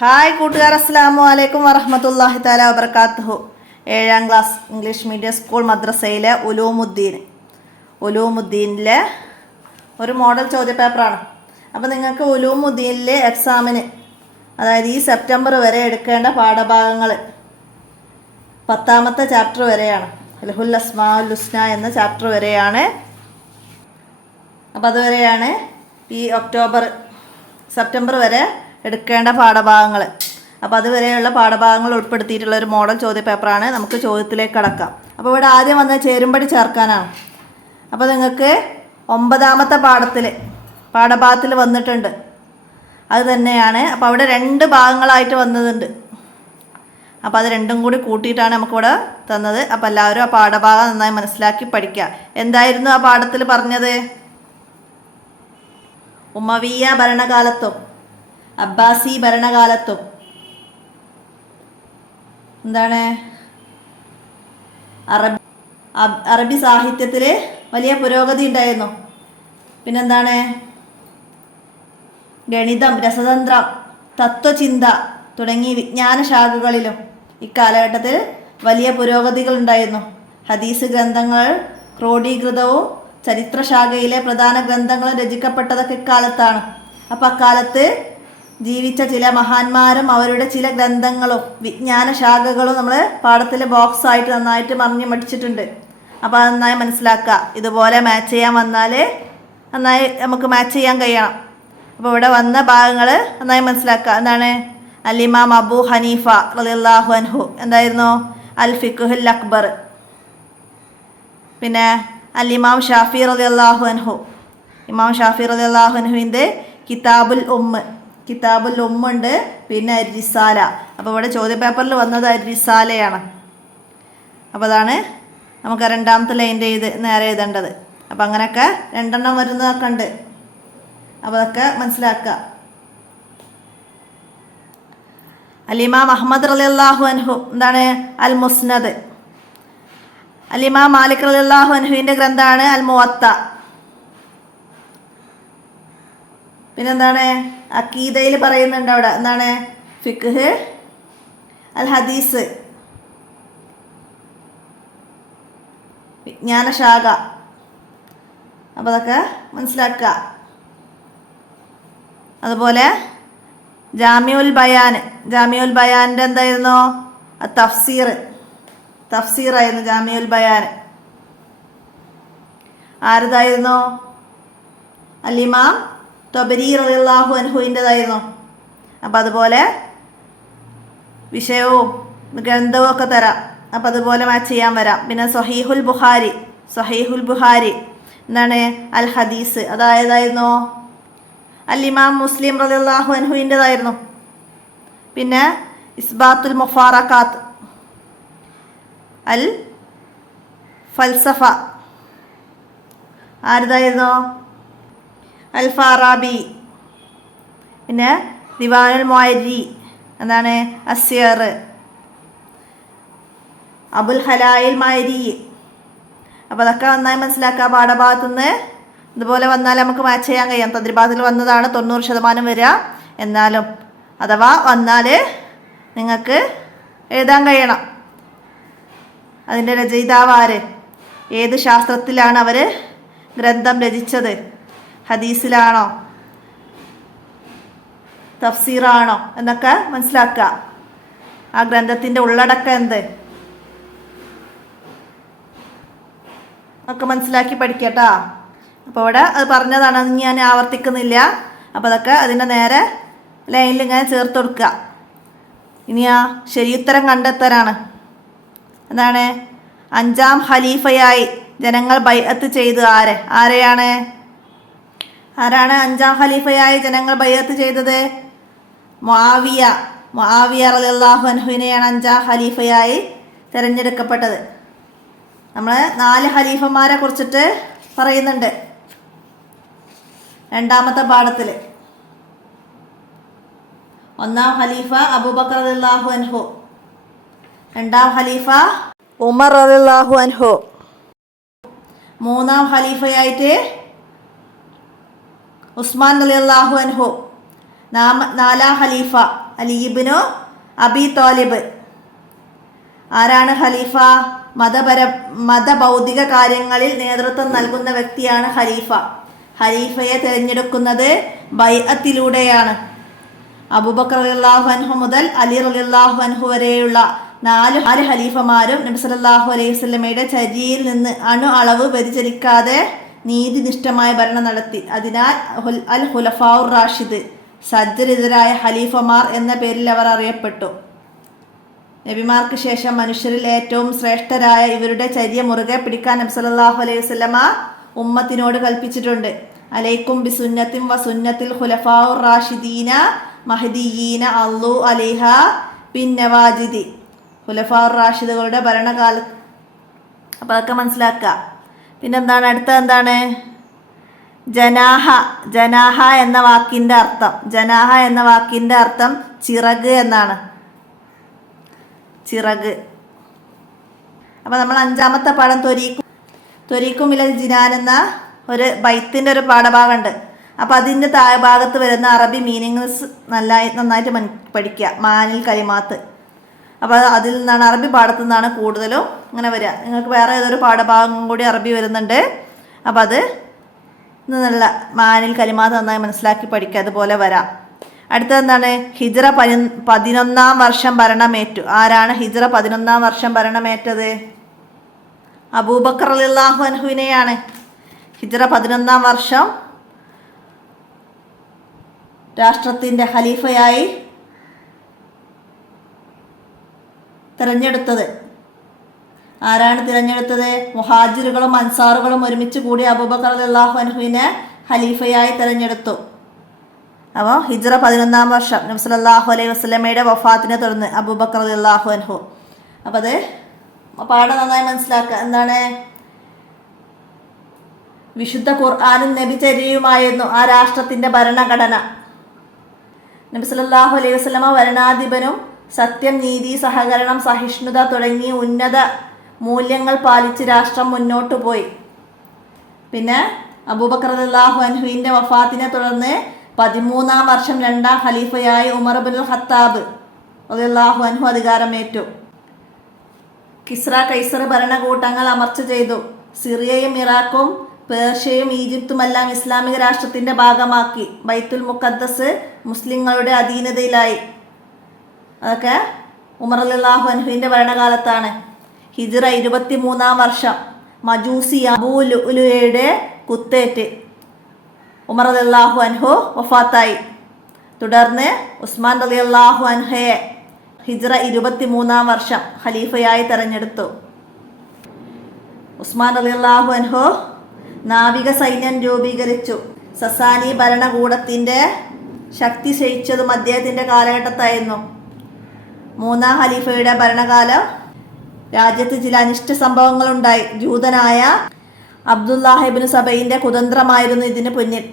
Hi കൂട്ടുകാർ, അസ്സലാമു അലൈക്കും വറഹ്മത്തുള്ളാഹി തആല വബറകാതുഹു. 7ാം ക്ലാസ് ഇംഗ്ലീഷ് മീഡിയം സ്കൂൾ മദ്രസയിലെ ഉലൂമുദ്ദീനിലെ ഒരു മോഡൽ ചോദ്യപേപ്പറാണ്. അപ്പോൾ നിങ്ങൾക്ക് ഉലൂമുദ്ദീനിലെ എക്സാമിന്, അതായത് ഈ സെപ്റ്റംബർ വരെ എടുക്കേണ്ട പാഠഭാഗങ്ങൾ 10ാമത്തെ ചാപ്റ്റർ വരെയാണ്. അൽഹുൽ അസ്മാഉൽ ഹുസ്ന എന്ന ചാപ്റ്റർ വരെയാണ്. അപ്പോൾ അതുവരെയാണ് ഈ സെപ്റ്റംബർ വരെ എടുക്കേണ്ട പാഠഭാഗങ്ങൾ. അപ്പോൾ അതുവരെയുള്ള പാഠഭാഗങ്ങൾ ഉൾപ്പെടുത്തിയിട്ടുള്ള ഒരു മോഡൽ ചോദ്യപേപ്പറാണ്. നമുക്ക് ചോദ്യത്തിലേക്ക് കടക്കാം. അപ്പോൾ ഇവിടെ ആദ്യം വന്ന ചേരുംപടി ചേർക്കാനാണ്. അപ്പോൾ നിങ്ങൾക്ക് 9ാമത്തെ പാഠഭാഗത്തിൽ വന്നിട്ടുണ്ട്, അത് തന്നെയാണ്. അപ്പോൾ അവിടെ 2 ഭാഗങ്ങളായിട്ട് വന്നതുണ്ട്. അപ്പോൾ അത് രണ്ടും കൂടി കൂട്ടിയിട്ടാണ് നമുക്കിവിടെ തന്നത്. അപ്പോൾ എല്ലാവരും ആ പാഠഭാഗം നന്നായി മനസ്സിലാക്കി പഠിക്കുക. എന്തായിരുന്നു ആ പാഠത്തിൽ പറഞ്ഞത്? ഉമവിയ ഭരണകാലത്തും അബ്ബാസി ഭരണകാലത്തും എന്താണ് അറബി സാഹിത്യത്തിൽ വലിയ പുരോഗതി ഉണ്ടായിരുന്നു. പിന്നെന്താണ്? ഗണിതം, രസതന്ത്രം, തത്വചിന്ത തുടങ്ങി വിജ്ഞാന ശാഖകളിലും ഇക്കാലഘട്ടത്തിൽ വലിയ പുരോഗതികൾ ഉണ്ടായിരുന്നു. ഹദീസ് ഗ്രന്ഥങ്ങൾ ക്രോഡീകൃതവും ചരിത്രശാഖയിലെ പ്രധാന ഗ്രന്ഥങ്ങളും രചിക്കപ്പെട്ടതൊക്കെ ഇക്കാലത്താണ്. അപ്പം അക്കാലത്ത് ജീവിച്ച ചില മഹാന്മാരും അവരുടെ ചില ഗ്രന്ഥങ്ങളും വിജ്ഞാന ശാഖകളും നമ്മൾ പാഠത്തിൽ ബോക്സായിട്ട് നന്നായിട്ട് മറിഞ്ഞ് പഠിച്ചിട്ടുണ്ട്. അപ്പോൾ അത് നന്നായി മനസ്സിലാക്കുക. ഇതുപോലെ മാച്ച് ചെയ്യാൻ വന്നാൽ നന്നായി നമുക്ക് മാച്ച് ചെയ്യാൻ കഴിയണം. അപ്പോൾ ഇവിടെ വന്ന ഭാഗങ്ങൾ നന്നായി മനസ്സിലാക്കുക. എന്താണ്? അൽ-ഇമാം അബൂ ഹനീഫ റളിയല്ലാഹു അൻഹു എന്തായിരുന്നു? അൽ ഫിഖ്ഹുൽ അക്ബർ. പിന്നെ അൽ-ഇമാം ഷാഫി റളിയല്ലാഹു അൻഹു, ഇമാം ഷാഫി റളിയല്ലാഹു അൻഹുവിൻ്റെ കിതാബുൽ ഉണ്ട്. പിന്നെ റിസാല. അപ്പോൾ ഇവിടെ ചോദ്യപേപ്പറിൽ വന്നത് റിസാലയാണ്. അപ്പോൾ അതാണ് നമുക്ക് 2ാമത്തെ ലൈൻ്റെ നേരെ എഴുതേണ്ടത്. അപ്പോൾ അങ്ങനെയൊക്കെ 2 വരുന്നതൊക്കെ ഉണ്ട്. അപ്പോൾ അതൊക്കെ മനസ്സിലാക്കുക. അൽ-ഇമാം അഹ്മദ് റളിയല്ലാഹു അൻഹു എന്താണ്? അൽ മുസ്നദ്. അൽ-ഇമാം മാലിക് റളിയല്ലാഹു അൻഹുവിൻ്റെ ഗ്രന്ഥമാണ് അൽ മുവത്ത. പിന്നെന്താണ്? അക്കീദയിൽ പറയുന്നുണ്ട് അവിടെ. എന്താണ്? ഫിഖ്ഹ്, അൽ ഹദീസ്, വിജ്ഞാനശാഖ. അപ്പോൾ അതൊക്കെ മനസ്സിലാക്കുക. അതുപോലെ ജാമിഉൽ ബയാൻ്റെ എന്തായിരുന്നു? തഫ്സീറായിരുന്നു ജാമിഉൽ ബയാൻ. ആരുതായിരുന്നു? അൽ-ഇമാം തൊബരി റളിയല്ലാഹു അൻഹുവിൻ്റെതായിരുന്നു. അപ്പോൾ അതുപോലെ വിഷയവും ഗ്രന്ഥവും ഒക്കെ തരാം. അപ്പോൾ അതുപോലെ മാച്ച് ചെയ്യാൻ വരാം. പിന്നെ സഹീഹുൽ ബുഖാരി എന്താണ്? അൽ ഹദീസ്. അതായതായിരുന്നു അൽ-ഇമാം മുസ്ലിം റളിയല്ലാഹു അൻഹുവിൻ്റെതായിരുന്നു. പിന്നെ ഇസ്ബാത്തുൽ മുഫാറഖാത്ത്, അൽ ഫൽസഫ ആരുതായിരുന്നു? അൽ ഫാറാബി. പിന്നെ ദിവാനുൽ മുഅരി എന്താണ്? അസിയർ, അബുൽ ഹലായിൽ മഅരി. അപ്പോൾ അതൊക്കെ നന്നായി മനസ്സിലാക്കുക. പാഠഭാഗത്തുനിന്ന് ഇതുപോലെ വന്നാൽ നമുക്ക് മാച്ച് ചെയ്യാൻ കഴിയാം. തദ്രിഭാഗത്തിൽ വന്നതാണ് 90% വരിക. എന്നാലും അഥവാ വന്നാൽ നിങ്ങൾക്ക് എഴുതാൻ കഴിയണം. അതിൻ്റെ രചയിതാവ് ആര്, ഏത് ശാസ്ത്രത്തിലാണ് അവർ ഗ്രന്ഥം രചിച്ചത്, ഹദീസിലാണോ തഫ്സീറാണോ എന്നൊക്കെ മനസ്സിലാക്കുക. ആ ഗ്രന്ഥത്തിൻ്റെ ഉള്ളടക്കം എന്ത് ഒക്കെ മനസ്സിലാക്കി പഠിക്കട്ടോ. അപ്പോൾ ഇവിടെ അത് പറഞ്ഞതാണ്, അത് ഞാൻ ആവർത്തിക്കുന്നില്ല. അപ്പോൾ അതൊക്കെ അതിൻ്റെ നേരെ ലൈനിൽ ഇങ്ങനെ ചേർത്ത് കൊടുക്കുക. ഇനി ആ ശരിയുത്തരം കണ്ടെത്താനാണ്. എന്താണ്? 5ാം ഖലീഫയായി ജനങ്ങൾ ബൈഅത്ത് ചെയ്ത് ആരാണ് 5ാം ഖലീഫയായി ജനങ്ങൾ ബൈഅത്ത് ചെയ്തത്? മുആവിയ റളിയല്ലാഹു അൻഹുവിനെയാണ് 5ാം ഖലീഫയായി തിരഞ്ഞെടുക്കപ്പെട്ടത്. നമ്മൾ 4 ഖലീഫമാരെ കുറിച്ചിട്ട് പറയുന്നുണ്ട് 2ാമത്തെ പാഠത്തിൽ. 1ാം ഖലീഫ അബൂബക്കർ റളിയല്ലാഹു അൻഹു, 2ാം ഖലീഫ ഉമർ റളിയല്ലാഹു അൻഹു, 3ാം ഖലീഫയായിട്ട് ഉസ്മാൻ റളിയല്ലാഹു അൻഹു, 4ാം ഖലീഫ അലി അബി തോലിബ്. ആരാണ് ഖലീഫ? മതഭൗതിക കാര്യങ്ങളിൽ നേതൃത്വം നൽകുന്ന വ്യക്തിയാണ് ഖലീഫ. ഖലീഫയെ തിരഞ്ഞെടുക്കുന്നത് ബൈഅത്തിലൂടെയാണ്. അബൂബക്കർ റളിയല്ലാഹു അൻഹു മുതൽ അലി റളിയല്ലാഹു അൻഹു വരെയുള്ള നാല് ഖലീഫമാരും നബി സല്ലല്ലാഹു അലൈഹി വസല്ലമയുടെ ചര്യയിൽ നിന്ന് അണു അളവ് വ്യതിചലിക്കാതെ നീതിനിഷ്ഠമായ ഭരണം നടത്തി. അതിനാൽ അൽ ഖുലഫാഉർ റാഷിദ്, സജ്ജരിതരായ ഖലീഫമാർ എന്ന പേരിൽ അവർ അറിയപ്പെട്ടു. നബിമാർക്ക് ശേഷം മനുഷ്യരിൽ ഏറ്റവും ശ്രേഷ്ഠരായ ഇവരുടെ ചര്യ മുറുകെ പിടിക്കാൻ നബി സല്ലല്ലാഹു അലൈഹി വസല്ലമ ഉമ്മത്തിനോട് കൽപ്പിച്ചിട്ടുണ്ട്. അലൈക്കും ബിസുന്നത്തിൻ വസുന്നത്തിൽ ഖുലഫാഉർ റാഷിദീന മഹ്ദിയീന അള്ളു അലൈഹ ബിൻ നവാജിദി. ഖുലഫാഉർ റാഷിദുകളുടെ ഭരണകാല. അപ്പോൾ അതൊക്കെ മനസ്സിലാക്കുക. പിന്നെന്താണ് അടുത്തത്? എന്താണ് ജനാഹ? ജനാഹ എന്ന വാക്കിൻ്റെ അർത്ഥം, ജനാഹ എന്ന വാക്കിൻ്റെ അർത്ഥം ചിറക് എന്നാണ്. ചിറക്. അപ്പോൾ നമ്മൾ അഞ്ചാമത്തെ പാഠം ത്വരീക്കും ഇലൽ ജിനാൻ എന്ന ഒരു ബൈത്തിൻ്റെ ഒരു പാഠഭാഗമുണ്ട്. അപ്പോൾ അതിൻ്റെ താഴെ ഭാഗത്ത് വരുന്ന അറബി മീനിങ്സ് നന്നായിട്ട് പഠിക്കുക. മാനിൽ കലിമാത്ത്. അപ്പോൾ അതിൽ നിന്നാണ്, അറബി പാഠത്തു നിന്നാണ് കൂടുതലും ഇങ്ങനെ വരിക. നിങ്ങൾക്ക് വേറെ ഏതൊരു പാഠഭാഗം കൂടി അറബി വരുന്നുണ്ട്. അപ്പോൾ അത് നിന്നുള്ള മാനിൽ കലിമാത്ത് നന്നായി മനസ്സിലാക്കി പഠിക്കുക. അതുപോലെ വരാം. അടുത്തത് എന്താണ്? ഹിജ്റ 11 വർഷം ഭരണമേറ്റു. ആരാണ് ഹിജ്റ 11 വർഷം ഭരണമേറ്റത്? അബൂബക്കർ റളിയല്ലാഹു അൻഹുവിനെയാണ്. ഹിജ്റ 11 വർഷം രാഷ്ട്രത്തിൻ്റെ ഖലീഫയായി തിരഞ്ഞെടുത്തത്. ആരാണ് തിരഞ്ഞെടുത്തത്? മുഹാജിറുകളും അൻസാറുകളും ഒരുമിച്ച് കൂടി അബൂബക്കർ റളിയല്ലാഹു അൻഹുവിനെ ഖലീഫയായി തിരഞ്ഞെടുത്തു. അപ്പോൾ ഹിജ്റ 11 വർഷം നബി സല്ലല്ലാഹു അലൈഹി വസല്ലമയുടെ വഫാത്തിനെ തുടർന്ന് അബൂബക്കർ റളിയല്ലാഹു അൻഹു. അപ്പോൾ അത് പാഠം നന്നായി മനസ്സിലാക്കുക. എന്താണ്? വിശുദ്ധ ഖുർആനും നബിചര്യയുമായിരുന്നു ആ രാഷ്ട്രത്തിൻ്റെ ഭരണഘടന. നബി സല്ലല്ലാഹു അലൈഹി വസല്ലമ ഭരണാധിപനും സത്യം, നീതി, സഹകരണം, സഹിഷ്ണുത തുടങ്ങി ഉന്നത മൂല്യങ്ങൾ പാലിച്ച് രാഷ്ട്രം മുന്നോട്ടു പോയി. പിന്നെ അബൂബക്കർ റളിയല്ലാഹു അൻഹുവിൻ്റെ വഫാത്തിനെ തുടർന്ന് 13 വർഷം രണ്ടാം ഖലീഫയായി ഉമർ ഇബ്നുൽ ഖത്താബ് റളിയല്ലാഹു അൻഹു അധികാരമേറ്റു. കിസ്ര കൈസർ ഭരണകൂട്ടങ്ങൾ അമർച്ച ചെയ്തു. സിറിയയും ഇറാഖും പേർഷ്യയും ഈജിപ്തുമെല്ലാം ഇസ്ലാമിക രാഷ്ട്രത്തിൻ്റെ ഭാഗമാക്കി. ബൈത്തുൽ മുഖദ്ദസ് മുസ്ലിങ്ങളുടെ അധീനതയിലായി. അതൊക്കെ ഉമർ റളിയല്ലാഹു അൻഹുവിൻ്റെ ഭരണകാലത്താണ്. ഹിജ്റ 23 വർഷം മജൂസി അബൂ ലുഅ്ലുഅയുടെ കുത്തേറ്റ് ഉമർ റളിയല്ലാഹു അൻഹു വഫാത്തായി. തുടർന്ന് ഉസ്മാൻ റളിയല്ലാഹു അൻഹയെ ഹിജ്റ 23 വർഷം ഖലീഫയായി തെരഞ്ഞെടുത്തു. ഉസ്മാൻ റളിയല്ലാഹു അൻഹു നാവിക സൈന്യം രൂപീകരിച്ചു. സസാനി ഭരണകൂടത്തിൻ്റെ ശക്തി ക്ഷയിച്ചതും അദ്ദേഹത്തിൻ്റെ കാലഘട്ടത്തായിരുന്നു. 3ാം ഖലീഫയുടെ ഭരണകാലം രാജ്യത്ത് ചില അനിഷ്ട സംഭവങ്ങളുണ്ടായി. ജൂതനായ അബ്ദുല്ലാഹ് ഇബ്നു സബയിൻ്റെ കുതന്ത്രമായിരുന്നു ഇതിന് പിന്നിൽ.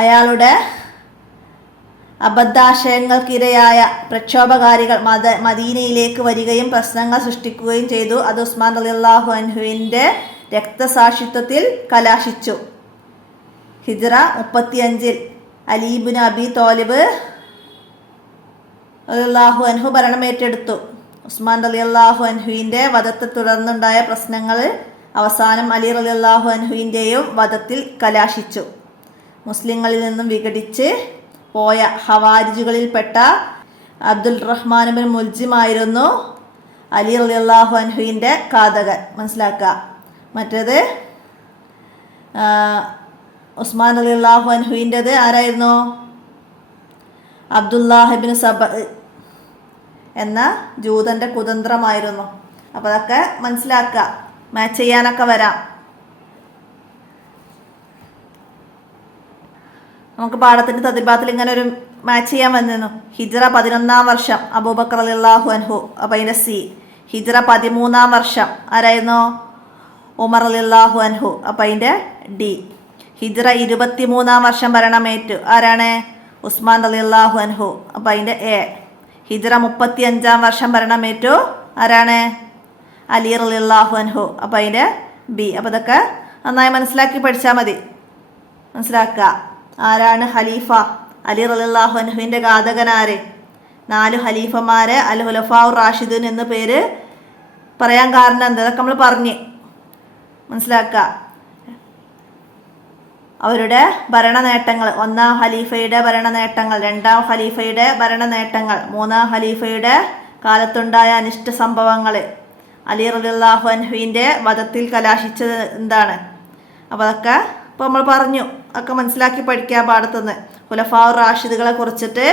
അയാളുടെ അബദ്ധാശയങ്ങൾക്കിരയായ പ്രക്ഷോഭകാരികൾ മദീനയിലേക്ക് വരികയും പ്രശ്നങ്ങൾ സൃഷ്ടിക്കുകയും ചെയ്തു. അത് ഉസ്മാൻ റളിയല്ലാഹു അൻഹുവിൻ്റെ രക്തസാക്ഷിത്വത്തിൽ കലാശിച്ചു. ഹിജ്റ 35 അലി ഇബ്നു അബി തോലിബ് റളിയല്ലാഹു അൻഹു ഭരണമേറ്റെടുത്തു. ഉസ്മാൻ റളിയല്ലാഹു അൻഹുവിൻ്റെ വധത്തെ തുടർന്നുണ്ടായ പ്രശ്നങ്ങൾ അവസാനം അലി റളിയല്ലാഹു അൻഹുവിൻ്റെയും വധത്തിൽ കലാശിച്ചു. മുസ്ലിങ്ങളിൽ നിന്നും വിഘടിച്ച് പോയ ഖവാരിജുകളിൽപ്പെട്ട അബ്ദുൽ റഹ്മാൻ ഇബ്നു മുൽജിമായിരുന്നു അലി റളിയല്ലാഹു അൻഹുവിൻ്റെ ഘാതകൻ. മനസ്സിലാക്കുക. മറ്റേത് ഉസ്മാൻ റളിയല്ലാഹു അൻഹുവിൻ്റെത് ആരായിരുന്നു? അബ്ദുല്ലാഹ് ഇബ്നു സബ എന്ന ജൂതൻ്റെ കുതന്ത്രമായിരുന്നു. അപ്പോൾ അതൊക്കെ മനസ്സിലാക്കുക. മാച്ച് ചെയ്യാനൊക്കെ വരാം. നമുക്ക് പാഠത്തിൻ്റെ തദ്ബാത്തിൽ ഇങ്ങനെ ഒരു മാച്ച് ചെയ്യാൻ വന്നിരുന്നു. ഹിജ്റ 11 വർഷം അബൂബക്കർ റളിയല്ലാഹു അൻഹു. അപ്പോൾ അതിൻ്റെ സി. ഹിജ്റ 13 വർഷം ആരായിരുന്നു? ഉമർ റളിയല്ലാഹു അൻഹു. അപ്പോൾ അതിൻ്റെ ഡി. ഹിജ്റ 23 വർഷം ഭരണമേറ്റു. ആരാണ്? ഉസ്മാൻ റളിയല്ലാഹു അൻഹു. അപ്പോൾ അതിൻ്റെ എ. ഹിജ്റ 35 വർഷം ഭരണമേറ്റു. ആരാണ്? അലി റളിയല്ലാഹു അൻഹു. അപ്പോൾ അതിൻ്റെ ബി. അപ്പോൾ ഇതൊക്കെ നന്നായി മനസ്സിലാക്കി പഠിച്ചാൽ മതി. മനസ്സിലാക്കുക. ആരാണ് ഖലീഫ? അലി റളിയല്ലാഹു അൻഹുവിൻ്റെ ഘാതകനാര്? 4 ഖലീഫമാരെ അൽ ഖുലഫാഉർ റാഷിദീൻ എന്ന് പേര് പറയാൻ കാരണം എന്താ? അതൊക്കെ നമ്മൾ പറഞ്ഞ് മനസ്സിലാക്കുക. അവരുടെ ഭരണ നേട്ടങ്ങൾ, 1-ാം ഖലീഫയുടെ ഭരണ നേട്ടങ്ങൾ, 2-ാം ഖലീഫയുടെ ഭരണ നേട്ടങ്ങൾ, 3-ാം ഖലീഫയുടെ കാലത്തുണ്ടായ അനിഷ്ട സംഭവങ്ങൾ, അലി റളിയല്ലാഹു അൻഹുവിൻ്റെ വധത്തിൽ കലാശിച്ചത് എന്താണ്, അപ്പോൾ അതൊക്കെ ഇപ്പോൾ നമ്മൾ പറഞ്ഞു. ഒക്കെ മനസ്സിലാക്കി പഠിക്കുക പാഠത്തുനിന്ന്. ഖുലഫാഉർ റാഷിദുകളെ കുറിച്ചിട്ട്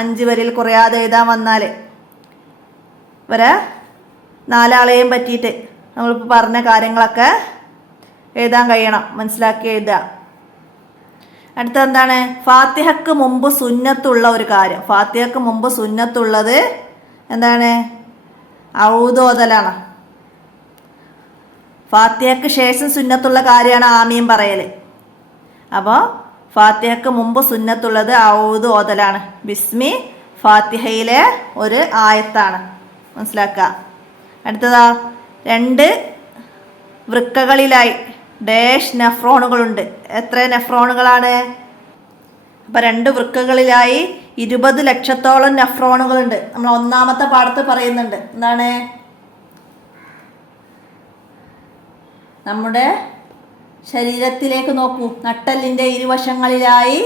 5 വരിയിൽ കുറയാതെ എഴുതാൻ വന്നാൽ ഇവരെ 4 ആളെയും പറ്റിയിട്ട് നമ്മളിപ്പോൾ പറഞ്ഞ കാര്യങ്ങളൊക്കെ എഴുതാൻ കഴിയണം, മനസ്സിലാക്കി എഴുതുക. അടുത്ത എന്താണ്? ഫാത്തിഹക്ക് മുമ്പ് സുന്നത്തുള്ള ഒരു കാര്യം. ഫാത്തിഹക്ക് മുമ്പ് സുന്നത്തുള്ളത് എന്താണ്? ഔദ് ഓതലാണ്. ഫാത്തിഹക്ക് ശേഷം സുന്നത്തുള്ള കാര്യമാണ് ആമീൻ പറയൽ. അപ്പോൾ ഫാത്തിഹക്ക് മുമ്പ് സുന്നത്തുള്ളത് ഔദ് ഓതലാണ്. ബിസ്മി ഫാത്തിഹയിലെ ഒരു ആയത്താണ്, മനസ്സിലാക്കുക. അടുത്തതാ, 2 വൃക്കകളിലായി ഡാഷ് നെഫ്രോണുകളുണ്ട്. എത്ര നെഫ്രോണുകളാണ്? അപ്പം 2 വൃക്കകളിലായി 20 ലക്ഷത്തോളം നെഫ്രോണുകളുണ്ട്. നമ്മൾ 1-ാമത്തെ പാഠത്ത് പറയുന്നുണ്ട്. എന്താണ്? നമ്മുടെ ശരീരത്തിലേക്ക് നോക്കൂ. നട്ടെല്ലിൻ്റെ ഇരുവശങ്ങളിലായി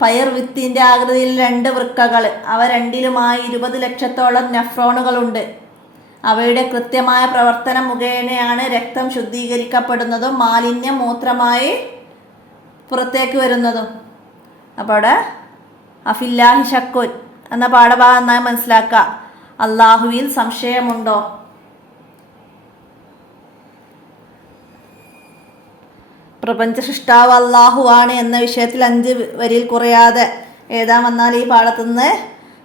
പയർ വിത്തിൻ്റെ ആകൃതിയിൽ 2 വൃക്കകൾ. അവ രണ്ടിലുമായി 20 ലക്ഷത്തോളം നെഫ്രോണുകളുണ്ട്. അവയുടെ കൃത്യമായ പ്രവർത്തനം മുഖേനയാണ് രക്തം ശുദ്ധീകരിക്കപ്പെടുന്നതും മാലിന്യം മൂത്രമായി പുറത്തേക്ക് വരുന്നതും. അപ്പോൾ അവിടെ അഫില്ലാഹി ശക്കുൻ എന്ന പാഠഭാഗം നന്നായി മനസ്സിലാക്കുക. അള്ളാഹുവിൽ സംശയമുണ്ടോ? പ്രപഞ്ച സൃഷ്ടാവ് അള്ളാഹു ആണ് എന്ന വിഷയത്തിൽ 5 വരിയിൽ കുറയാതെ എഴുതാൻ വന്നാൽ ഈ പാഠത്തുനിന്ന്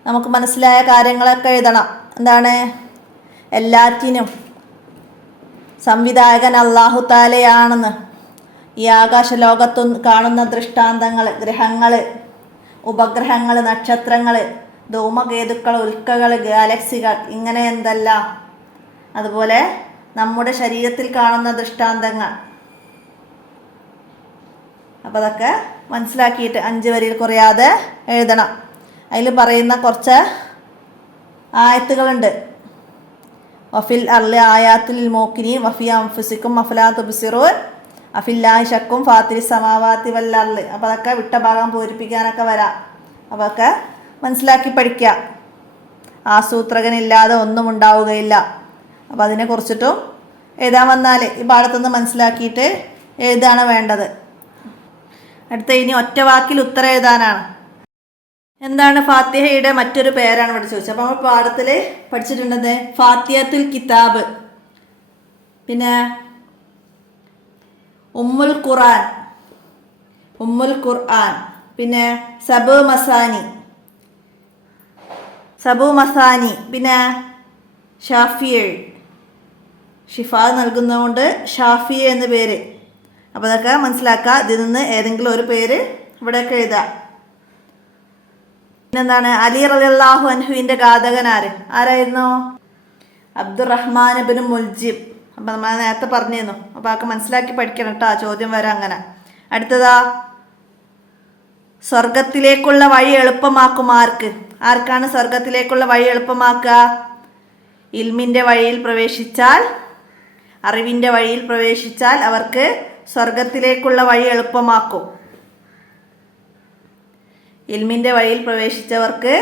നമുക്ക് മനസ്സിലായ കാര്യങ്ങളൊക്കെ എഴുതണം. എന്താണ്? എല്ലാറ്റിനും സംവിധായകൻ അള്ളാഹു താലയാണെന്ന്. ഈ ആകാശ ലോകത്തു കാണുന്ന ദൃഷ്ടാന്തങ്ങൾ, ഗ്രഹങ്ങൾ, ഉപഗ്രഹങ്ങൾ, നക്ഷത്രങ്ങൾ, ധൂമകേതുക്കൾ, ഉൽക്കകൾ, ഗാലക്സികൾ, ഇങ്ങനെ എന്തെല്ലാം. അതുപോലെ നമ്മുടെ ശരീരത്തിൽ കാണുന്ന ദൃഷ്ടാന്തങ്ങൾ. അപ്പോൾ അതൊക്കെ മനസ്സിലാക്കിയിട്ട് 5 വരിയിൽ കുറയാതെ എഴുതണം. അതിൽ പറയുന്ന കുറച്ച് ആയത്തുകളുണ്ട്. വഫിൽ അർളി ആയാത്തുൽ മോക്കിനി വഫി അംഫുസിക്കും അഫലാ തുബ്സിറൂൻ അഫില്ലാഹി ശക്കും ഫാത്തിരി സമാവാത്തി വൽ അർളി. അപ്പോൾ അതൊക്കെ വിട്ട ഭാഗം പൂരിപ്പിക്കാനൊക്കെ വരാം. അപ്പോൾ അതൊക്കെ മനസ്സിലാക്കി പഠിക്കുക. ആസൂത്രകനില്ലാതെ ഒന്നും ഉണ്ടാവുകയില്ല. അപ്പോൾ അതിനെക്കുറിച്ചിട്ടും എഴുതാൻ വന്നാൽ ഈ പാഠത്തുനിന്ന് മനസ്സിലാക്കിയിട്ട് എഴുതാണ് വേണ്ടത്. അടുത്ത ഇനി ഒറ്റ വാക്കിൽ ഉത്തരം എഴുതാനാണ്. എന്താണ് ഫാത്തിഹയുടെ മറ്റൊരു പേരാണ് ഇവിടെ ചോദിച്ചത്. അപ്പോൾ നമ്മൾ പാഠത്തിൽ പഠിച്ചിട്ടുള്ളത് ഫാത്തിഹത്തുൽ കിതാബ്, പിന്നെ ഉമ്മുൽ ഖുർആൻ, ഉമ്മുൽ ഖുർആൻ, പിന്നെ സബു മസാനി, പിന്നെ ഷാഫിയ, ഷിഫ നൽകുന്നതുകൊണ്ട് ഷാഫിയ എന്ന പേര്. അപ്പോൾ അതൊക്കെ മനസ്സിലാക്കുക. ഇതിൽ നിന്ന് ഏതെങ്കിലും ഒരു പേര് ഇവിടെയൊക്കെ എഴുതുക. പിന്നെന്താണ്? അലി റളിയല്ലാഹു അൻഹുവിൻ്റെ ഘാതകൻ ആരായിരുന്നു? അബ്ദുറഹ്മാൻ ഇബ്നു മുൽജിം. അപ്പം നമ്മൾ നേരത്തെ പറഞ്ഞിരുന്നു. അപ്പോൾ അതൊക്കെ മനസ്സിലാക്കി പഠിക്കണം കേട്ടോ, ചോദ്യം വരാം അങ്ങനെ. അടുത്തതാ, സ്വർഗത്തിലേക്കുള്ള വഴി എളുപ്പമാക്കും ആർക്കാണ് സ്വർഗത്തിലേക്കുള്ള വഴി എളുപ്പമാക്കുക? ഇൽമിൻ്റെ വഴിയിൽ പ്രവേശിച്ചാൽ, അറിവിൻ്റെ വഴിയിൽ പ്രവേശിച്ചാൽ അവർക്ക് സ്വർഗത്തിലേക്കുള്ള വഴി എളുപ്പമാക്കും. ഇൽമിൻ്റെ വഴിയിൽ പ്രവേശിച്ചവർക്ക്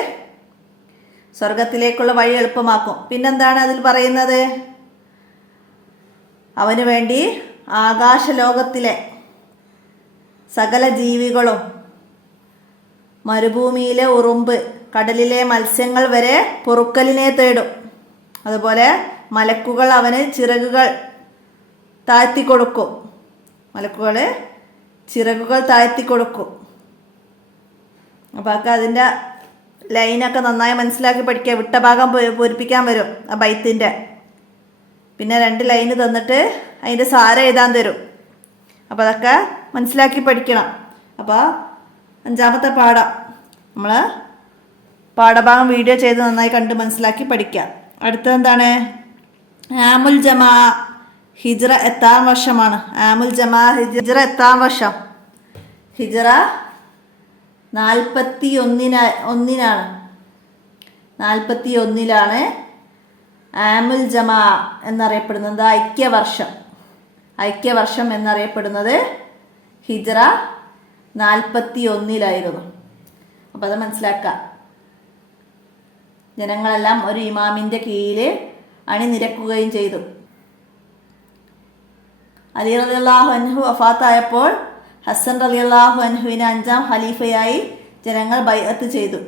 സ്വർഗത്തിലേക്കുള്ള വഴി എളുപ്പമാക്കും. പിന്നെന്താണ് അതിൽ പറയുന്നത്? അവന് വേണ്ടി ആകാശലോകത്തിലെ സകല ജീവികളും, മരുഭൂമിയിലെ ഉറുമ്പ്, കടലിലെ മത്സ്യങ്ങൾ വരെ പൊറുക്കലിനെ തേടും. അതുപോലെ മലക്കുകൾ അവന് ചിറകുകൾ താഴ്ത്തിക്കൊടുക്കും. ചിറകുകൾ താഴ്ത്തിക്കൊടുക്കും. അപ്പോൾ ഒക്കെ അതിൻ്റെ ലൈനൊക്കെ നന്നായി മനസ്സിലാക്കി പഠിക്കുക. വിട്ട ഭാഗം പൂരിപ്പിക്കാൻ വരും ആ ബൈത്തിൻ്റെ. പിന്നെ 2 ലൈന് തന്നിട്ട് അതിൻ്റെ സാരം എഴുതാൻ തരും. അപ്പോൾ അതൊക്കെ മനസ്സിലാക്കി പഠിക്കണം. അപ്പോൾ 5-ാമത്തെ പാഠം നമ്മൾ പാഠഭാഗം വീഡിയോ ചെയ്ത് നന്നായി കണ്ട് മനസ്സിലാക്കി പഠിക്കുക. അടുത്തത് എന്താണ്? ആമുൽ ജമാ, ഹിജ്റ 8-ാം വർഷമാണ്. ആമുൽ ജമാ ഹിജ്റ 8-ാം വർഷം. ഹിജ്റ 41-നാണ്. 41 ആമുൽ ജമാ എന്നറിയപ്പെടുന്നത്, ഐക്യവർഷം എന്നറിയപ്പെടുന്നത് ഹിജ്റ 41 അപ്പോൾ അത് മനസ്സിലാക്കുക. ജനങ്ങളെല്ലാം ഒരു ഇമാമിൻ്റെ കീഴിൽ അണിനിരക്കുകയും ചെയ്തു. അലി റളിയല്ലാഹു അൻഹു വഫാത്തായപ്പോൾ ഹസൻ റളിയല്ലാഹു അൻഹുവിനെ 5ാം ഖലീഫയായി ജനങ്ങൾ ബൈഅത്ത് ചെയ്തു.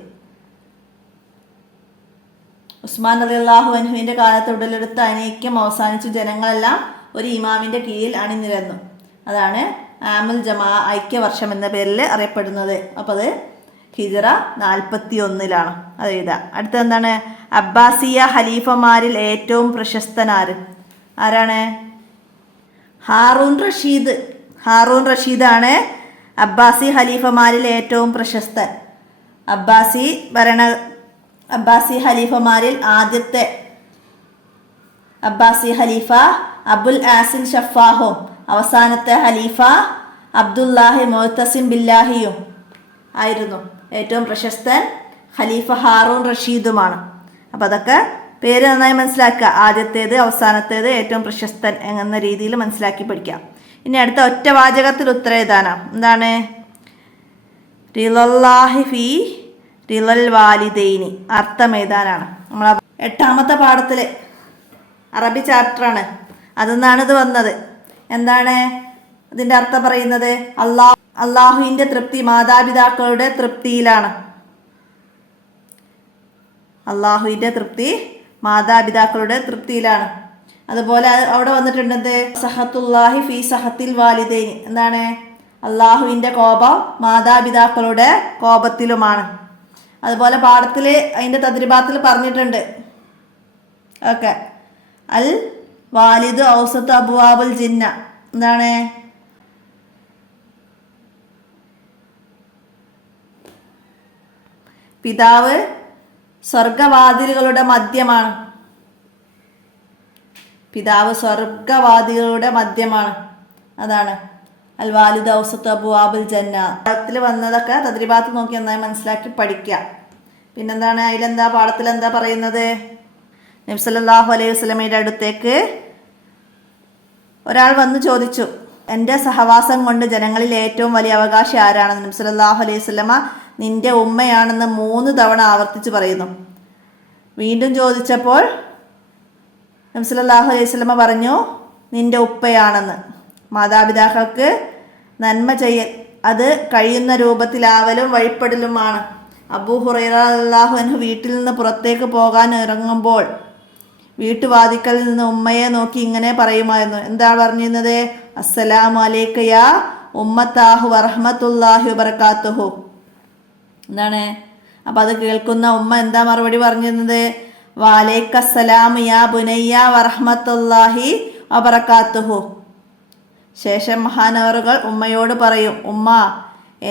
ഉസ്മാൻ റളിയല്ലാഹു അൻഹുവിൻ്റെ കാലത്ത് ഉടലെടുത്ത അനൈക്യം അവസാനിച്ചു. ജനങ്ങളെല്ലാം ഒരു ഇമാമിൻ്റെ കീഴിൽ അണിനിരന്നു. അതാണ് ആമുൽ ജമാ, ഐക്യവർഷം എന്ന പേരിൽ അറിയപ്പെടുന്നത്. അപ്പോൾ അത് ഹിജ്റ 41 അത് എഴുതാം. അടുത്ത എന്താണ്? അബ്ബാസിയ ഖലീഫമാരിൽ ഏറ്റവും പ്രശസ്തനാര്? ആരാണ്? ഹാറൂൺ റഷീദാണ് അബ്ബാസി ഖലീഫമാരിൽ ഏറ്റവും പ്രശസ്തൻ. അബ്ബാസി ഖലീഫമാരിൽ ആദ്യത്തെ അബ്ബാസി ഖലീഫ അബുൽ ആസിൽ ഷഫാഹും അവസാനത്തെ ഖലീഫ അബ്ദുല്ലാഹി മുഅ്തസിം ബില്ലാഹിയും ആയിരുന്നു. ഏറ്റവും പ്രശസ്തൻ ഖലീഫ ഹാറൂൺ റഷീദുമാണ്. അപ്പം അതൊക്കെ പേര് നന്നായി മനസ്സിലാക്കുക. ആദ്യത്തേത്, അവസാനത്തേത്, ഏറ്റവും പ്രശസ്തൻ എന്ന രീതിയിൽ മനസ്സിലാക്കി പഠിക്കാം. ഇനി അടുത്ത ഒറ്റ വാചകത്തിൽ ഉത്തരം എഴുതാനാണ്. എന്താണ്? റിളല്ലാഹി ഫീ റിളൽ വാലിദൈനി, അർത്ഥം എഴുതാനാണ്. നമ്മൾ 8ാമത്തെ പാഠത്തിൽ അറബി ചാപ്റ്ററാണ്, അതിന്നാണ് ഇത് വന്നത്. എന്താണ് ഇതിൻ്റെ അർത്ഥം പറയുന്നത്? അള്ളാഹുവിൻ്റെ തൃപ്തി മാതാപിതാക്കളുടെ തൃപ്തിയിലാണ്. അള്ളാഹുവിൻ്റെ തൃപ്തി മാതാപിതാക്കളുടെ തൃപ്തിയിലാണ്. അതുപോലെ അവിടെ വന്നിട്ടുണ്ട് സഹത്തുല്ലാഹി ഫീ സഹത്തിൽ വാലിദൈനി, എന്താണ്? അള്ളാഹുവിൻ്റെ കോപം മാതാപിതാക്കളുടെ കോപത്തിലുമാണ്. അതുപോലെ പാഠത്തിൽ അതിൻ്റെ തദ്രിബാത്തിൽ പറഞ്ഞിട്ടുണ്ട്. ഓക്കെ, അൽ വാലിദ് ഔസത്ത് അബ്വാബുൽ ജിന്ന, എന്താണ്? പിതാവ് സ്വർഗവാതിലുകളുടെ മധ്യമാണ്. അതാണ് അൽ വാലിദ് ഔസത്ത് അബ്വാബുൽ ജന്ന. പാഠത്തിൽ വന്നതൊക്കെ തദ്രിബാത്ത് നോക്കി നന്നായി മനസ്സിലാക്കി പഠിക്കുക. പിന്നെന്താണ് പാഠത്തിൽ എന്താ പറയുന്നത്? നബി സല്ലല്ലാഹു അലൈഹി വസല്ലമയുടെ അടുത്തേക്ക് ഒരാൾ വന്ന് ചോദിച്ചു, എൻ്റെ സഹവാസം കൊണ്ട് ജനങ്ങളിൽ ഏറ്റവും വലിയ അവകാശി ആരാണെന്ന്. നബി സല്ലല്ലാഹു അലൈഹി വസല്ലമ നിന്റെ ഉമ്മയാണെന്ന് 3 തവണ ആവർത്തിച്ച് പറയുന്നു. വീണ്ടും ചോദിച്ചപ്പോൾ നബി സല്ലല്ലാഹു അലൈഹി വസല്ലമ പറഞ്ഞു, നിന്റെ ഉപ്പയാണെന്ന്. മാതാപിതാക്കൾക്ക് നന്മ ചെയ്യൽ അത് കഴിയുന്ന രൂപത്തിലാവലും വഴിപ്പെടലുമാണ്. അബൂ ഹുറൈറ റളിയല്ലാഹു അൻഹു വീട്ടിൽ നിന്ന് പുറത്തേക്ക് പോകാൻ ഇറങ്ങുമ്പോൾ വീട്ടുവാതിക്കൽ നിന്ന് ഉമ്മയെ നോക്കി ഇങ്ങനെ പറയുമായിരുന്നു. എന്താ പറഞ്ഞിരുന്നത്? അസ്സലാമു അലൈക യാ ഉമ്മത്താഹു വറഹ്മത്തുള്ളാഹി വബറകാതുഹു. എന്താണ്? അപ്പം അത് കേൾക്കുന്ന ഉമ്മ എന്താ മറുപടി പറഞ്ഞിരുന്നത്? വഅലൈക്കസ്സലാം യാ ബുനയ്യ വറഹ്മത്തുള്ളാഹി വബറകാതുഹു. ശേഷം മഹാനവറുകൾ ഉമ്മയോട് പറയും, ഉമ്മ,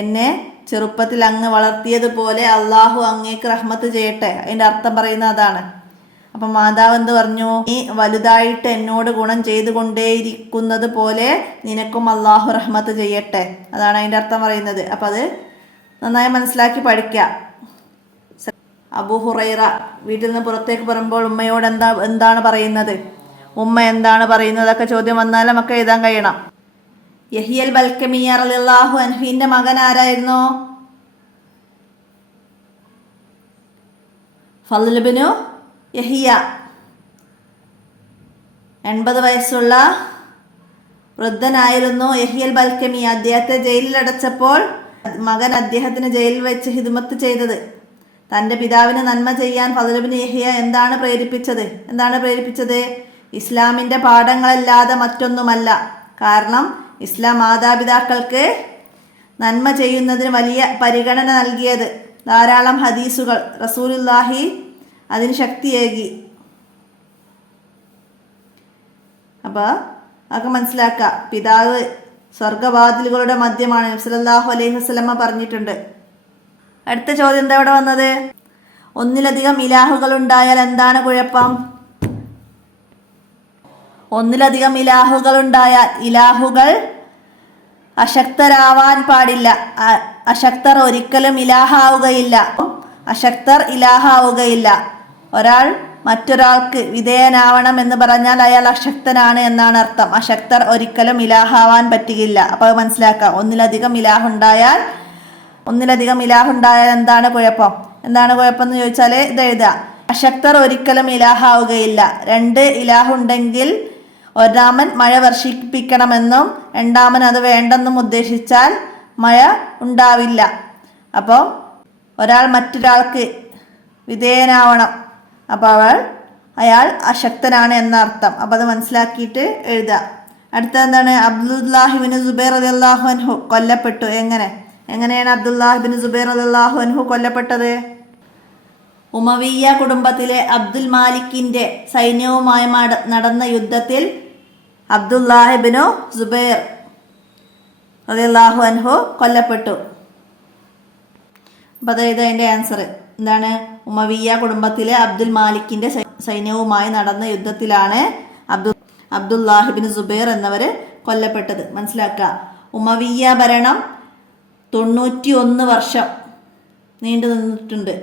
എന്നെ ചെറുപ്പത്തിൽ അങ്ങ് വളർത്തിയതുപോലെ അള്ളാഹു അങ്ങേക്ക് റഹ്മത്ത് ചെയ്യട്ടെ. അതിൻ്റെ അർത്ഥം പറയുന്ന അതാണ്. അപ്പം മാതാവ് എന്ത് പറഞ്ഞു? നീ വലുതായിട്ട് എന്നോട് ഗുണം ചെയ്തുകൊണ്ടേയിരിക്കുന്നത് പോലെ നിനക്കും അള്ളാഹു റഹ്മത്ത് ചെയ്യട്ടെ. അതാണ് അതിൻ്റെ അർത്ഥം പറയുന്നത്. അപ്പം അത് നന്നായി മനസ്സിലാക്കി പഠിക്കുക. അബൂ ഹുറൈറ വീട്ടിൽ നിന്ന് പുറത്തേക്ക് പറയുമ്പോൾ ഉമ്മയോട് എന്താണ് പറയുന്നത്? ഉമ്മ എന്താണ് പറയുന്നതൊക്കെ ചോദ്യം വന്നാൽ നമുക്ക് എഴുതാൻ കഴിയണം. യഹിയൽ ബൽക്കമിയ റളിയല്ലാഹു അൻഹുവിന്റെ മകൻ ആരായിരുന്നു? ഫളൽ ഇബ്നു യഹിയ. 80 വയസ്സുള്ള വൃദ്ധനായിരുന്നു യഹിയൽ ബൽക്കമി. അദ്ദേഹത്തെ ജയിലിൽ അടച്ചപ്പോൾ മകൻ അദ്ദേഹത്തിന് ജയിലിൽ വെച്ച് ഹിദ്മത്ത് ചെയ്തത്. തൻ്റെ പിതാവിന് നന്മ ചെയ്യാൻ ഫളൽ ഇബ്നു യഹിയ എന്താണ് പ്രേരിപ്പിച്ചത്? ഇസ്ലാമിൻ്റെ പാഠങ്ങളല്ലാതെ മറ്റൊന്നുമല്ല. കാരണം ഇസ്ലാം മാതാപിതാക്കൾക്ക് നന്മ ചെയ്യുന്നതിന് വലിയ പരിഗണന നൽകിയത്. ധാരാളം ഹദീസുകൾ റസൂലുള്ളാഹി അതിന് ശക്തിയേകി. അപ്പോൾ അതൊക്കെ മനസ്സിലാക്കുക. പിതാവ് സ്വർഗവാതിലുകളുടെ മധ്യമാണ്. നബി സല്ലല്ലാഹു അലൈഹി വസല്ലമ പറഞ്ഞിട്ടുണ്ട്. അടുത്ത ചോദ്യം എന്താ ഇവിടെ വന്നത്? ഒന്നിലധികം ഇലാഹുകൾ ഉണ്ടായാൽ എന്താണ് കുഴപ്പം? ഒന്നിലധികം ഇലാഹുകൾ ഉണ്ടായാൽ ഇലാഹുകൾ അശക്തരാവാൻ പാടില്ല. അശക്തർ ഒരിക്കലും ഇലാഹാവുകയില്ല. അശക്തർ ഇലാഹാവുകയില്ല. ഒരാൾ മറ്റൊരാൾക്ക് വിധേയനാവണം എന്ന് പറഞ്ഞാൽ അയാൾ അശക്തനാണ് എന്നാണ് അർത്ഥം. അശക്തർ ഒരിക്കലും ഇലാഹാവാൻ പറ്റുകയില്ല. അപ്പോൾ അത് മനസ്സിലാക്കാം. ഒന്നിലധികം ഇലാഹുണ്ടായാൽ എന്താണ് കുഴപ്പം എന്ന് ചോദിച്ചാൽ ഇത് എഴുതുക. അശക്തർ ഒരിക്കലും ഇലാഹാവുകയില്ല. 2 ഇലാഹുണ്ടെങ്കിൽ ഒരാമൻ മഴ വർഷിപ്പിക്കണമെന്നും രണ്ടാമൻ അത് വേണ്ടെന്നും ഉദ്ദേശിച്ചാൽ മഴ ഉണ്ടാവില്ല. അപ്പോൾ ഒരാൾ മറ്റൊരാൾക്ക് വിധേയനാവണം, അപ്പോൾ അയാൾ അശക്തനാണ് എന്നർത്ഥം. അപ്പോൾ അത് മനസ്സിലാക്കിയിട്ട് എഴുതുക. അടുത്ത എന്താണ്? അബ്ദുല്ലാഹിബിൻ സുബൈർ റളിയല്ലാഹു അൻഹു കൊല്ലപ്പെട്ടു. എങ്ങനെയാണ് അബ്ദുല്ലാഹിബിൻ സുബൈർ റളിയല്ലാഹു അൻഹു കൊല്ലപ്പെട്ടത്? ഉമവിയ്യ കുടുംബത്തിലെ അബ്ദുൽ മാലിക്കിന്റെ സൈന്യവുമായി നടന്ന യുദ്ധത്തിൽ അബ്ദുല്ലാഹിബിനു സുബൈർ റളിയല്ലാഹു അൻഹു കൊല്ലപ്പെട്ടു. അപ്പോൾ അതായത് അതിൻ്റെ ആൻസർ എന്താണ്? ഉമവിയ്യ കുടുംബത്തിലെ അബ്ദുൽ മാലിക്കിന്റെ സൈന്യവുമായി നടന്ന യുദ്ധത്തിലാണ് അബ്ദുല്ലാഹിബിൻ സുബൈർ എന്നവർ കൊല്ലപ്പെട്ടത്. മനസ്സിലാക്കുക. ഉമവിയ്യ ഭരണം 91 വർഷം നീണ്ടു നിന്നിട്ടുണ്ട്.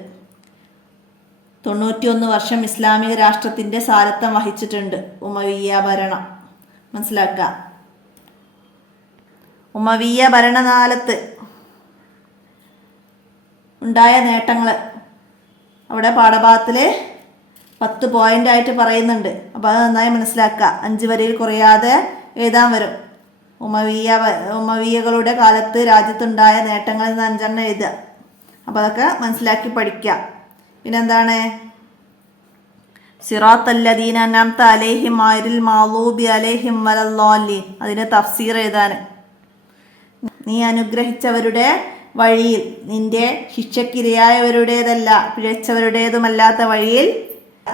91 വർഷം ഇസ്ലാമിക രാഷ്ട്രത്തിന്റെ സാരഥ്യം വഹിച്ചിട്ടുണ്ട് ഉമവിയ്യ ഭരണം. മനസ്സിലാക്കുക. ഉമവിയ്യ ഭരണകാലത്ത് ഉണ്ടായ നേട്ടങ്ങൾ അവിടെ പാഠഭാഗത്തിൽ 10 പോയിന്റായിട്ട് പറയുന്നുണ്ട്. അപ്പോൾ അത് നന്നായി മനസ്സിലാക്കുക. 5 വരിയിൽ കുറയാതെ എഴുതാൻ വരും. ഉമവിയ്യകളുടെ കാലത്ത് രാജ്യത്തുണ്ടായ നേട്ടങ്ങളിൽ നിന്ന് 5 എഴുതുക. അപ്പോൾ അതൊക്കെ മനസ്സിലാക്കി പഠിക്കുക. പിന്നെന്താണ്? സിറാത്തല്ലദീന അൻഅംത അലൈഹിം ഗൈറിൽ മഗ്ദൂബി അലൈഹിം വലദ്ദാലിൻ. അതിന്റെ തഫ്സീർ എഴുതാൻ. നീ അനുഗ്രഹിച്ചവരുടെ വഴിയിൽ, നിന്റെ ശിക്ഷക്കിരയായവരുടേതല്ല പിഴച്ചവരുടേതുമല്ലാത്ത വഴിയിൽ,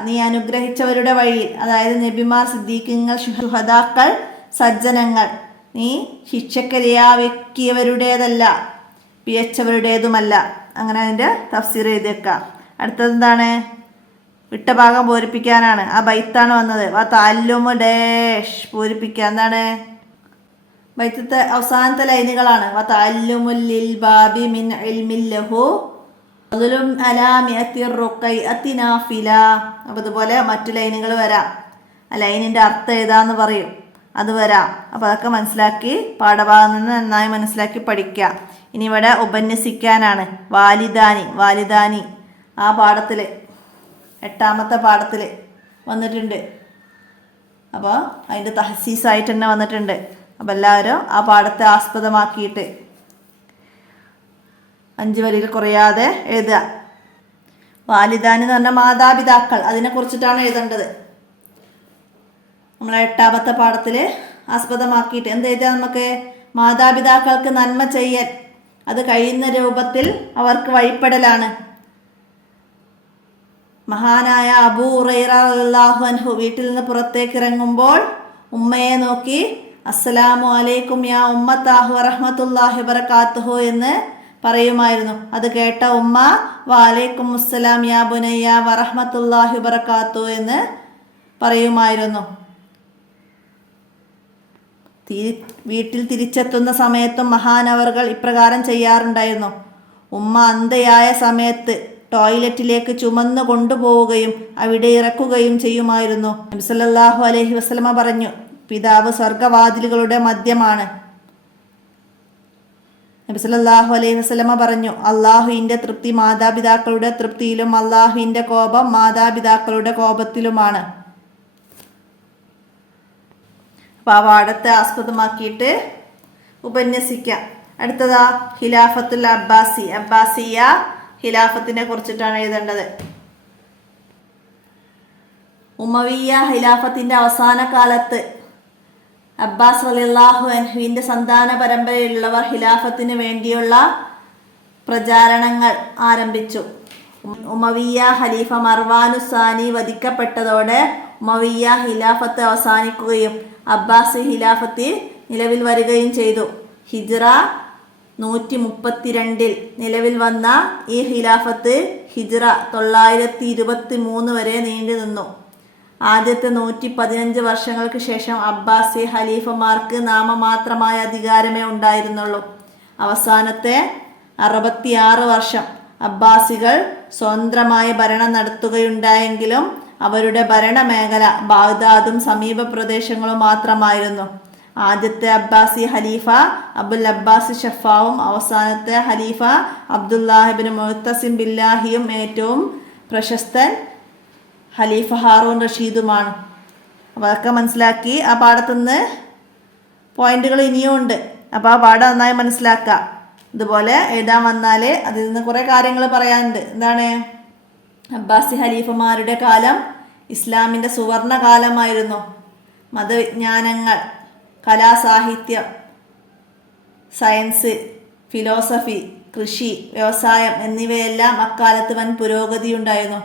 നീ അനുഗ്രഹിച്ചവരുടെ വഴിയിൽ, അതായത് നബിമാർ, സിദ്ദീഖീങ്ങൾ, ശുഹദാക്കൾ, സജ്ജനങ്ങൾ, നീ ശിക്ഷക്കിരയാക്കിയവരുടേതല്ല പിഴച്ചവരുടേതുമല്ല. അങ്ങനെ അതിൻ്റെ തഫ്സീർ എഴുതിയേക്കാം. അടുത്തതെന്താണ്? വിട്ട ഭാഗം പൂരിപ്പിക്കാനാണ്. ആ ബൈത്താണ് വന്നത്. ആ താല്ലുമു ഡേഷ് പൂരിപ്പിക്കുക. എന്താണ്? ബൈത്തത്തെ അവസാനത്തെ ലൈനുകളാണ്. അപ്പോൾ അതുപോലെ മറ്റു ലൈനുകൾ വരാം. ആ ലൈനിൻ്റെ അർത്ഥം ഏതാന്ന് പറയും, അത് വരാം. അപ്പോൾ അതൊക്കെ മനസ്സിലാക്കി പാഠഭാഗം നിന്ന് നന്നായി മനസ്സിലാക്കി പഠിക്കുക. ഇനി ഇവിടെ ഉപന്യസിക്കാനാണ്. വാലിദാനി ആ പാഠത്തിൽ 8ാമത്തെ പാഠത്തിൽ വന്നിട്ടുണ്ട്. അപ്പോൾ അതിൻ്റെ തഹസീസായിട്ട് തന്നെ വന്നിട്ടുണ്ട്. അപ്പോൾ എല്ലാവരും ആ പാഠത്തെ ആസ്പദമാക്കിയിട്ട് 5 വരിയിൽ കുറയാതെ എഴുതുക. വാലിദാനി എന്ന് പറഞ്ഞാൽ മാതാപിതാക്കൾ, അതിനെക്കുറിച്ചിട്ടാണ് എഴുതേണ്ടത്. നമ്മളെ 8ാമത്തെ പാഠത്തിൽ ആസ്പദമാക്കിയിട്ട് എന്ത് എഴുതാം? നമുക്ക് മാതാപിതാക്കൾക്ക് നന്മ ചെയ്യൽ, അത് കഴിയുന്ന രൂപത്തിൽ അവർക്ക് വഴിപ്പെടലാണ്. മഹാനായ അബൂ ഹുറൈറ റളിയല്ലാഹു അൻഹു വീട്ടിൽ നിന്ന് പുറത്തേക്ക് ഇറങ്ങുമ്പോൾ ഉമ്മയെ നോക്കി അസ്സലാമു അലൈക്കും യാ ഉമ്മത്താഹു വറഹ്മത്തുള്ളാഹി വബറകാതുഹു എന്ന് പറയുമായിരുന്നു. അത് കേട്ട ഉമ്മ വഅലൈക്കും അസ്സലാം യാ ബുനയ്യ വറഹ്മത്തുള്ളാഹി വബറകാതുഹു എന്ന് പറയുമായിരുന്നു. വീട്ടിൽ തിരിച്ചെത്തുന്ന സമയത്തും മഹാനവറുകൾ ഇപ്രകാരം ചെയ്യാറുണ്ടായിരുന്നു. ഉമ്മ അന്ധയായ സമയത്ത് ടോയ്ലറ്റിലേക്ക് ചുമന്നു കൊണ്ടുപോവുകയും അവിടെ ഇറക്കുകയും ചെയ്യുമായിരുന്നു. നബി സല്ലല്ലാഹു അലൈഹി വസല്ലമ പറഞ്ഞു, പിതാവ് സ്വർഗവാതിലുകളുടെ മധ്യമാണ്. നബി സല്ലല്ലാഹു അലൈഹി വസല്ലമ പറഞ്ഞു, അള്ളാഹുവിൻ്റെ തൃപ്തി മാതാപിതാക്കളുടെ തൃപ്തിയിലും അള്ളാഹുവിൻ്റെ കോപം മാതാപിതാക്കളുടെ കോപത്തിലുമാണ്. അപ്പോൾ ആ പാഠത്തെ ആസ്പദമാക്കിയിട്ട് ഉപന്യസിക്കാം. അടുത്തതാ ഖിലാഫത്തുൽ അബ്ബാസിയ ഖിലാഫത്തിനെ കുറിച്ചിട്ടാണ് എഴുതേണ്ടത്. ഉമവിയ്യ ഖിലാഫത്തിന്റെ അവസാന കാലത്ത് അബ്ബാസ് റളിയല്ലാഹു അൻഹുവിന്റെ സന്താന പരമ്പരയിലുള്ളവർ ഖിലാഫത്തിന് വേണ്ടിയുള്ള പ്രചാരണങ്ങൾ ആരംഭിച്ചു. ഉമവിയ്യ ഖലീഫ മർവാനുസാനി വധിക്കപ്പെട്ടതോടെ ഉമവിയ്യ ഖിലാഫത്ത് അവസാനിക്കുകയും അബ്ബാസ് ഖിലാഫത്ത് നിലവിൽ വരികയും ചെയ്തു. ഹിജ്റ 132 നിലവിൽ വന്ന ഈ ഖിലാഫത്ത് ഹിജ്റ 923 വരെ നീണ്ടു നിന്നു. ആദ്യത്തെ 115 വർഷങ്ങൾക്ക് ശേഷം അബ്ബാസി ഖലീഫമാർക്ക് നാമമാത്രമായ അധികാരമേ ഉണ്ടായിരുന്നുള്ളൂ. അവസാനത്തെ 66 വർഷം അബ്ബാസികൾ സ്വതന്ത്രമായി ഭരണം നടത്തുകയുണ്ടായെങ്കിലും അവരുടെ ഭരണമേഖല ബാഗ്ദാദും സമീപ പ്രദേശങ്ങളും മാത്രമായിരുന്നു. ആദ്യത്തെ അബ്ബാസി ഖലീഫ അബുൽ അബ്ബാസ് ഷഫാവും അവസാനത്തെ ഖലീഫ അബ്ദുല്ലാഹിബ്നു മുഅ്തസിം ബില്ലാഹിയും ഏറ്റവും പ്രശസ്തൻ ഖലീഫ ഹാറൂൺ റഷീദുമാണ്. അപ്പോൾ അതൊക്കെ മനസ്സിലാക്കി. ആ പാഠത്തുനിന്ന് പോയിന്റുകൾ ഇനിയും ഉണ്ട്. അപ്പോൾ ആ പാഠം നന്നായി മനസ്സിലാക്കുക. ഇതുപോലെ എഴുതാൻ വന്നാൽ അതിൽ നിന്ന് കുറേ കാര്യങ്ങൾ പറയാനുണ്ട്. എന്താണ്? അബ്ബാസി ഖലീഫമാരുടെ കാലം ഇസ്ലാമിൻ്റെ സുവർണ കാലമായിരുന്നു. മതവിജ്ഞാനങ്ങൾ, കലാസാഹിത്യം, സയൻസ്, ഫിലോസഫി, കൃഷി, വ്യവസായം എന്നിവയെല്ലാം അക്കാലത്ത് വൻ പുരോഗതിയുണ്ടായിരുന്നു.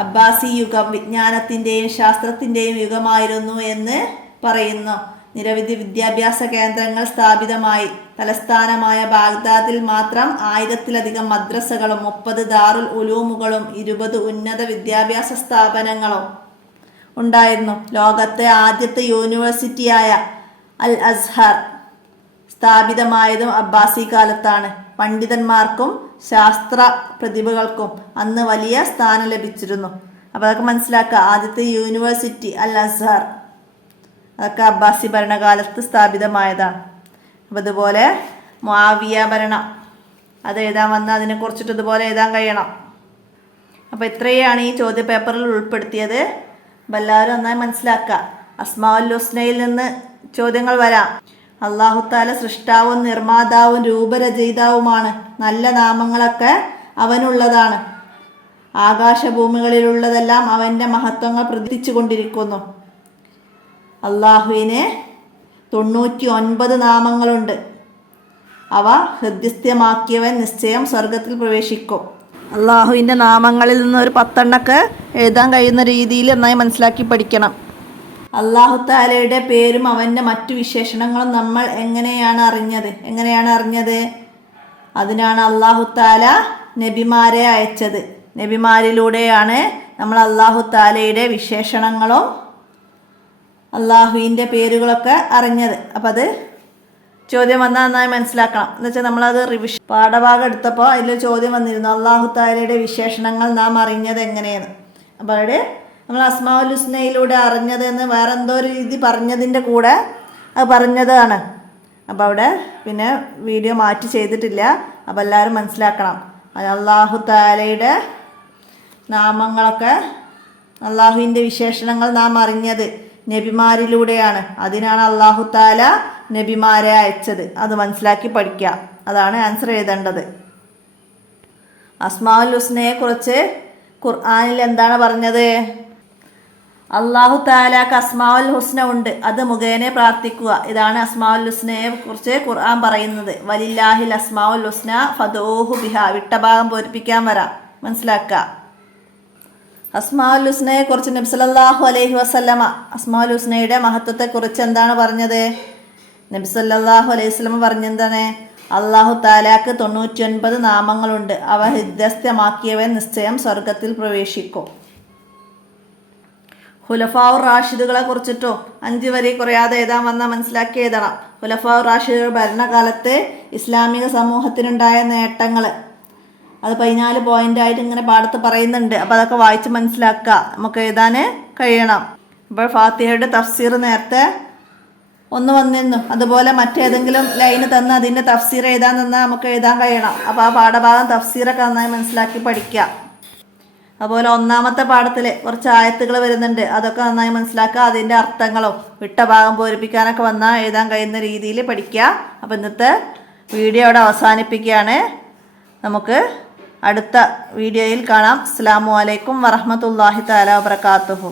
അബ്ബാസി യുഗം വിജ്ഞാനത്തിൻ്റെയും ശാസ്ത്രത്തിൻ്റെയും യുഗമായിരുന്നു എന്ന് പറയുന്നു. നിരവധി വിദ്യാഭ്യാസ കേന്ദ്രങ്ങൾ സ്ഥാപിതമായി. തലസ്ഥാനമായ ബാഗ്ദാദിൽ മാത്രം 1000-ലധികം മദ്രസകളും 30 ദാറുൽ ഉലൂമുകളും 20 ഉന്നത വിദ്യാഭ്യാസ സ്ഥാപനങ്ങളും ഉണ്ടായിരുന്നു. ലോകത്തെ ആദ്യത്തെ യൂണിവേഴ്സിറ്റിയായ അൽ അസ്ഹർ സ്ഥാപിതമായതും അബ്ബാസി കാലത്താണ്. പണ്ഡിതന്മാർക്കും ശാസ്ത്ര പ്രതിഭകൾക്കും അന്ന് വലിയ സ്ഥാനം ലഭിച്ചിരുന്നു. അപ്പോൾ അതൊക്കെ മനസ്സിലാക്കുക. ആദ്യത്തെ യൂണിവേഴ്സിറ്റി അൽ അസ്ഹർ, അതൊക്കെ അബ്ബാസി ഭരണകാലത്ത് സ്ഥാപിതമായതാണ്. അപ്പോൾ ഇതുപോലെ മുആവിയ ഭരണം, അത് എഴുതാൻ വന്നാൽ അതിനെക്കുറിച്ചിട്ട് ഇതുപോലെ എഴുതാൻ കഴിയണം. അപ്പോൾ ഇത്രയാണ് ഈ ചോദ്യപേപ്പറിൽ ഉൾപ്പെടുത്തിയത്. അപ്പോൾ എല്ലാവരും നന്നായി മനസ്സിലാക്കുക. അസ്മാഉൽ ഹുസ്നയിൽ നിന്ന് ചോദ്യങ്ങൾ വരാം. അല്ലാഹു തആല സൃഷ്ടാവും നിർമ്മാതാവും രൂപരചയിതാവുമാണ്. നല്ല നാമങ്ങളൊക്കെ അവനുള്ളതാണ്. ആകാശഭൂമികളിലുള്ളതെല്ലാം അവൻ്റെ മഹത്വങ്ങൾ പ്രകടിപ്പിച്ചു കൊണ്ടിരിക്കുന്നു. അള്ളാഹുവിന് 99 നാമങ്ങളുണ്ട്. അവ ഹൃദ്യസ്ഥമാക്കിയവൻ നിശ്ചയം സ്വർഗത്തിൽ പ്രവേശിക്കും. അള്ളാഹുവിൻ്റെ നാമങ്ങളിൽ നിന്ന് ഒരു 10 എണ്ണമൊക്കെ എഴുതാൻ കഴിയുന്ന രീതിയിൽ നന്നായി മനസ്സിലാക്കി പഠിക്കണം. അള്ളാഹു താലയുടെ പേരും അവൻ്റെ മറ്റു വിശേഷണങ്ങളും നമ്മൾ എങ്ങനെയാണ് അറിഞ്ഞത്? അതിനാണ് അള്ളാഹു താല നബിമാരെ അയച്ചത്. നബിമാരിലൂടെയാണ് നമ്മൾ അള്ളാഹു താലയുടെ വിശേഷണങ്ങളും അള്ളാഹുവിൻ്റെ പേരുകളൊക്കെ അറിഞ്ഞത്. അപ്പം അത് ചോദ്യം വന്നാൽ നന്നായി മനസ്സിലാക്കണം. എന്ന് വെച്ചാൽ നമ്മളത് റിവിഷൻ പാഠഭാഗം എടുത്തപ്പോൾ അതിൽ ചോദ്യം വന്നിരുന്നു, അള്ളാഹു താലയുടെ വിശേഷണങ്ങൾ നാം അറിഞ്ഞത് എങ്ങനെയെന്ന്. അപ്പോൾ അവിടെ നമ്മൾ അസ്മാഉൽ ഹുസ്നയിലൂടെ അറിഞ്ഞതെന്ന് വേറെ എന്തോ ഒരു രീതി പറഞ്ഞതിൻ്റെ കൂടെ അത് പറഞ്ഞതാണ്. അപ്പോൾ അവിടെ പിന്നെ വീഡിയോ മാറ്റി ചെയ്തിട്ടില്ല. അപ്പോൾ എല്ലാവരും മനസ്സിലാക്കണം. അള്ളാഹു താലയുടെ നാമങ്ങളൊക്കെ, അള്ളാഹുവിൻ്റെ വിശേഷണങ്ങൾ നാം അറിഞ്ഞത് നബിമാരിലൂടെയാണ്. അതിനാണ് അള്ളാഹു താല നബിമാരെ അയച്ചത്. അത് മനസ്സിലാക്കി പഠിക്കുക. അതാണ് ആൻസർ എഴുതേണ്ടത്. അസ്മാഉൽ ഹുസ്നയെ കുറിച്ച് ഖുർആനിൽ എന്താണ് പറഞ്ഞത്? അള്ളാഹു താലാക്ക് അസ്മാഉൽ ഹുസ്ന ഉണ്ട്, അത് മുഖേന പ്രാർത്ഥിക്കുക. ഇതാണ് അസ്മാഉൽ ഹുസ്നയെ കുറിച്ച് ഖുർആൻ പറയുന്നത്. വലില്ലാഹിൽ അസ്മാഉൽ ഹുസ്ന ഫദ്ഊഹു ബിഹ. വിട്ട ഭാഗം പൂരിപ്പിക്കാൻ വരാം, മനസ്സിലാക്കുക. അസ്മാഉൽ ഹുസ്നയെ കുറിച്ച് നബി സല്ലല്ലാഹു അലൈഹി വസല്ലമ അസ്മാഉൽ ഹുസ്നയുടെ മഹത്വത്തെക്കുറിച്ച് എന്താണ് പറഞ്ഞത്? നബി സല്ലല്ലാഹു അലൈഹി വസല്ലമ പറഞ്ഞെന്താണ്? അള്ളാഹു താലാക്ക് 99 നാമങ്ങളുണ്ട്. അവ ഹൃദ്യസ്ഥമാക്കിയവൻ നിശ്ചയം സ്വർഗത്തിൽ പ്രവേശിക്കും. ഖുലഫാഉർ റാഷിദുകളെ കുറിച്ചിട്ടോ 5 വരി കുറയാതെ എഴുതാൻ വന്നാൽ മനസ്സിലാക്കി എഴുതണം. ഖുലഫാഉർ റാഷിദുകൾ ഭരണകാലത്ത് ഇസ്ലാമിക സമൂഹത്തിനുണ്ടായ നേട്ടങ്ങൾ അത് 14 പോയിൻ്റായിട്ട് ഇങ്ങനെ പാഠത്ത് പറയുന്നുണ്ട്. അപ്പോൾ അതൊക്കെ വായിച്ച് മനസ്സിലാക്കുക, നമുക്ക് എഴുതാൻ കഴിയണം. ഇപ്പോൾ ഫാത്തിഹയുടെ തഫ്സീർ നേരത്തെ ഒന്ന് വന്നിരുന്നു. അതുപോലെ മറ്റേതെങ്കിലും ലൈന് തന്ന് അതിൻ്റെ തഫ്സീർ എഴുതാൻ തന്നാൽ നമുക്ക് എഴുതാൻ കഴിയണം. അപ്പോൾ ആ പാഠഭാഗം തഫ്സീറൊക്കെ നന്നായി മനസ്സിലാക്കി പഠിക്കുക. അതുപോലെ 1-ാമത്തെ പാഠത്തിൽ കുറച്ച് ആയത്തുകൾ വരുന്നുണ്ട്, അതൊക്കെ നന്നായി മനസ്സിലാക്കുക. അതിൻ്റെ അർത്ഥങ്ങളും വിട്ട ഭാഗം പൂരിപ്പിക്കാനൊക്കെ വന്നാൽ എഴുതാൻ കഴിയുന്ന രീതിയിൽ പഠിക്കുക. അപ്പോൾ ഇന്നത്തെ വീഡിയോ അവിടെ അവസാനിപ്പിക്കുകയാണ്. നമുക്ക് അടുത്ത വീഡിയോയിൽ കാണാം. അസ്സലാമു അലൈക്കും വറഹ്മത്തുള്ളാഹി തആല വബറകാതുഹു.